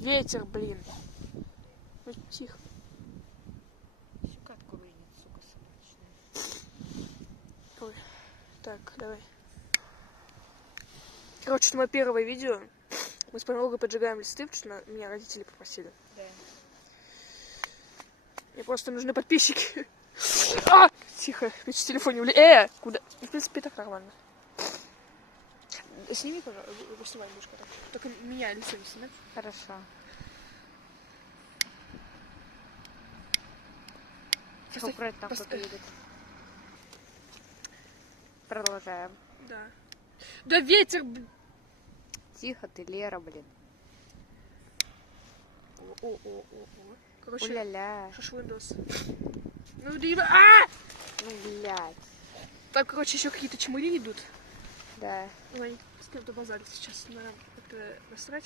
ветер, блин. Ну, тихо. Щекотку выйдет, сука, собачная. Ой. Так, давай. Короче, это мое первое видео. Мы с подругой поджигаем листы, потому что меня родители попросили. Да. Мне просто нужны подписчики. А! Тихо, чуть в телефоне влез. Куда? В принципе, так нормально. Сними, пожалуйста, снимай немножко так. Только меня лицо не снимай. Хорошо. Сколько там кто-то едет. Продолжаем. Да. Да ветер, блин. Тихо ты, Лера, блин. О. Короче, Уля-ля. шашлындос. Ну, либо... А! Ну, блядь. Там, короче, еще какие-то чмыри идут. Да. Ой, с кем-то базарить сейчас. Надо как-то насрать.